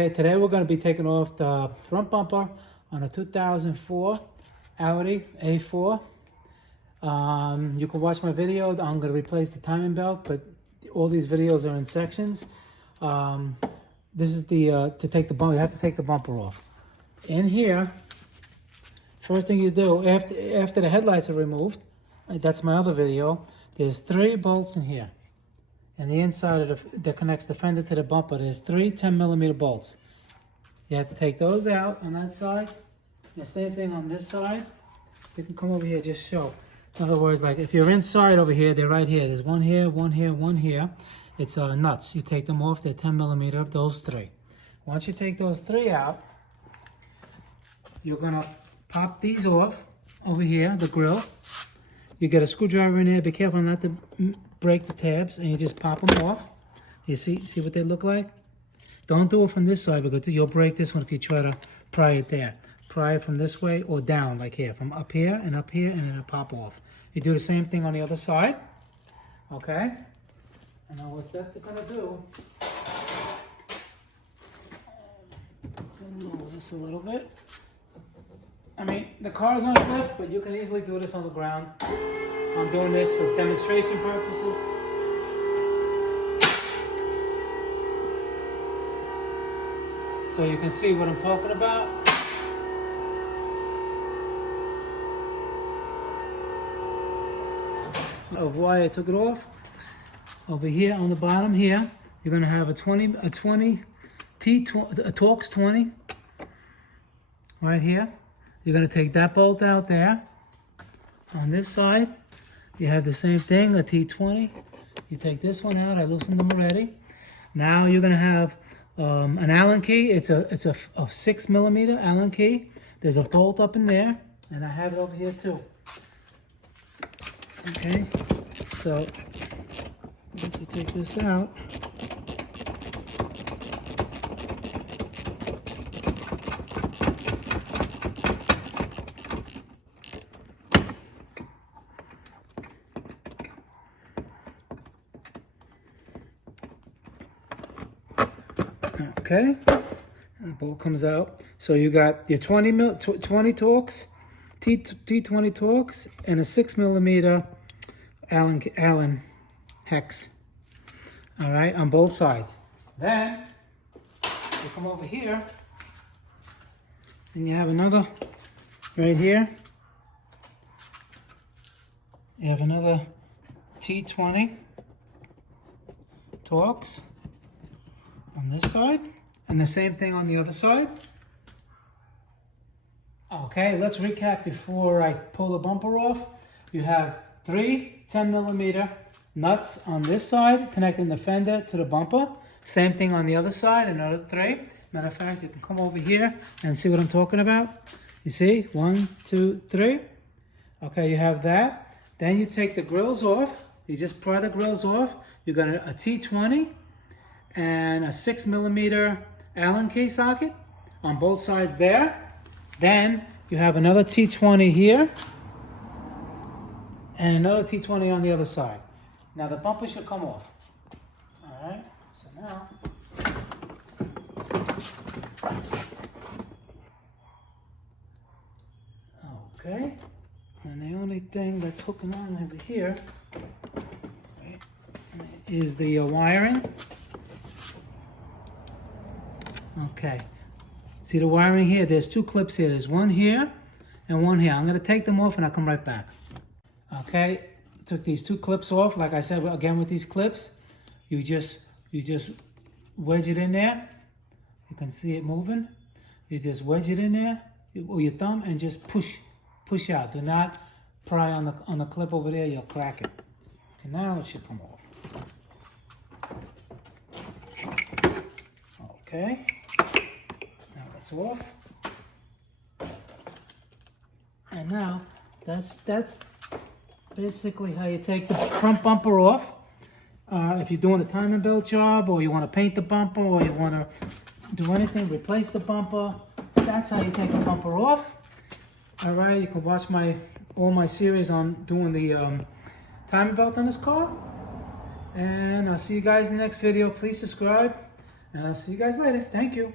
Okay, today we're going to be taking off the front bumper on a 2004 Audi A4. You can watch my video. I'm going to replace the timing belt, but all these videos are in sections. This is the to take the bumper. You have to take the bumper off. In here, first thing you do after the headlights are removed, that's my other video. There's 3 bolts in here. And the inside of that connects the fender to the bumper, there's 3 10mm bolts. You have to take those out on that side. The same thing on this side. You can come over here, just show. In other words, like if you're inside over here, they're right here. There's one here, one here, one here. It's nuts. You take them off, they're 10mm, those 3. Once you take those 3 out, you're gonna pop these off over here, the grill. You get a screwdriver in there. Be careful not to break the tabs, and you just pop them off. You see what they look like? Don't do it from this side because you'll break this one if you try to pry it there. Pry it from this way or down, like here, from up here, and then it'll pop off. You do the same thing on the other side, okay? And now what's that gonna do? Lower this a little bit. I mean, the car's on a lift, but you can easily do this on the ground. I'm doing this for demonstration purposes. So you can see what I'm talking about. Of why I took it off. Over here on the bottom here, you're gonna have a Torx 20 right here. You're gonna take that bolt out there. On this side, you have the same thing, a T20. You take this one out. I loosened them already. Now you're gonna have an Allen key. It's a 6mm Allen key. There's a bolt up in there, and I have it over here too. Okay, so once you take this out, okay, and the bolt comes out. So you got your 20 Torx, T20 Torx, and a 6mm Allen hex. All right, on both sides. Then you come over here, and you have another right here. You have another T20 Torx on this side, and the same thing on the other side. Okay, let's recap before I pull the bumper off. You have 3 10mm nuts on this side connecting the fender to the bumper. Same thing on the other side, another 3. Matter of fact, you can come over here and see what I'm talking about. You see, 1, 2, 3. Okay, you have that. Then you take the grills off. You just pry the grills off. You got a T20 and a 6mm Allen key socket on both sides there. Then you have another T20 here and another T20 on the other side. Now the bumper should come off. All right, so now okay, and the only thing that's hooking on over here, right, is the wiring. Okay, see the wiring here? There's 2 clips here. There's one here and one here. I'm gonna take them off and I'll come right back. Okay, took these 2 clips off. Like I said, again with these clips, you just wedge it in there. You can see it moving. You just wedge it in there with your thumb and just push out. Do not pry on the clip over there. You'll crack it. Okay, now it should come off. Okay. Now it's off. And now that's basically how you take the front bumper off. If you're doing a timing belt job, or you want to paint the bumper, or you want to do anything, replace the bumper, that's how you take the bumper off. All right, you can watch all my series on doing the timing belt on this car. And I'll see you guys in the next video. Please subscribe. And I'll see you guys later. Thank you.